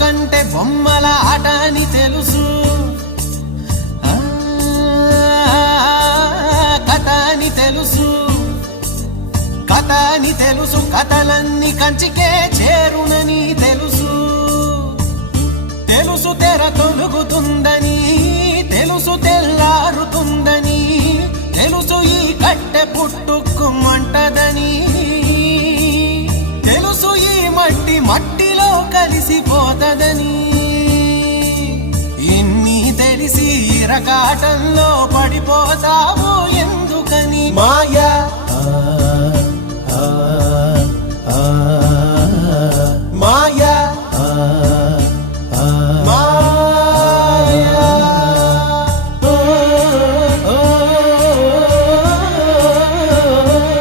బతుకంటే బొమ్మల ఆట అని తెలుసు, కథ అని తెలుసు, కథ అని తెలుసు, కథలన్నీ కంచికే చేరునని తెలుసు. తెలుసు తెర తొలుగుతుందని, తెలుసు తెల్లారుతుందని, తెలుసు ఈ కట్టె పుట్టుకుమంటదని, తెలుసు ఈ మట్టి మట్టిలో కలిసిపోతదని. ఇన్ని తెలిసి ఇరకాటంలో పడిపోతావు ఎందుకని? మాయా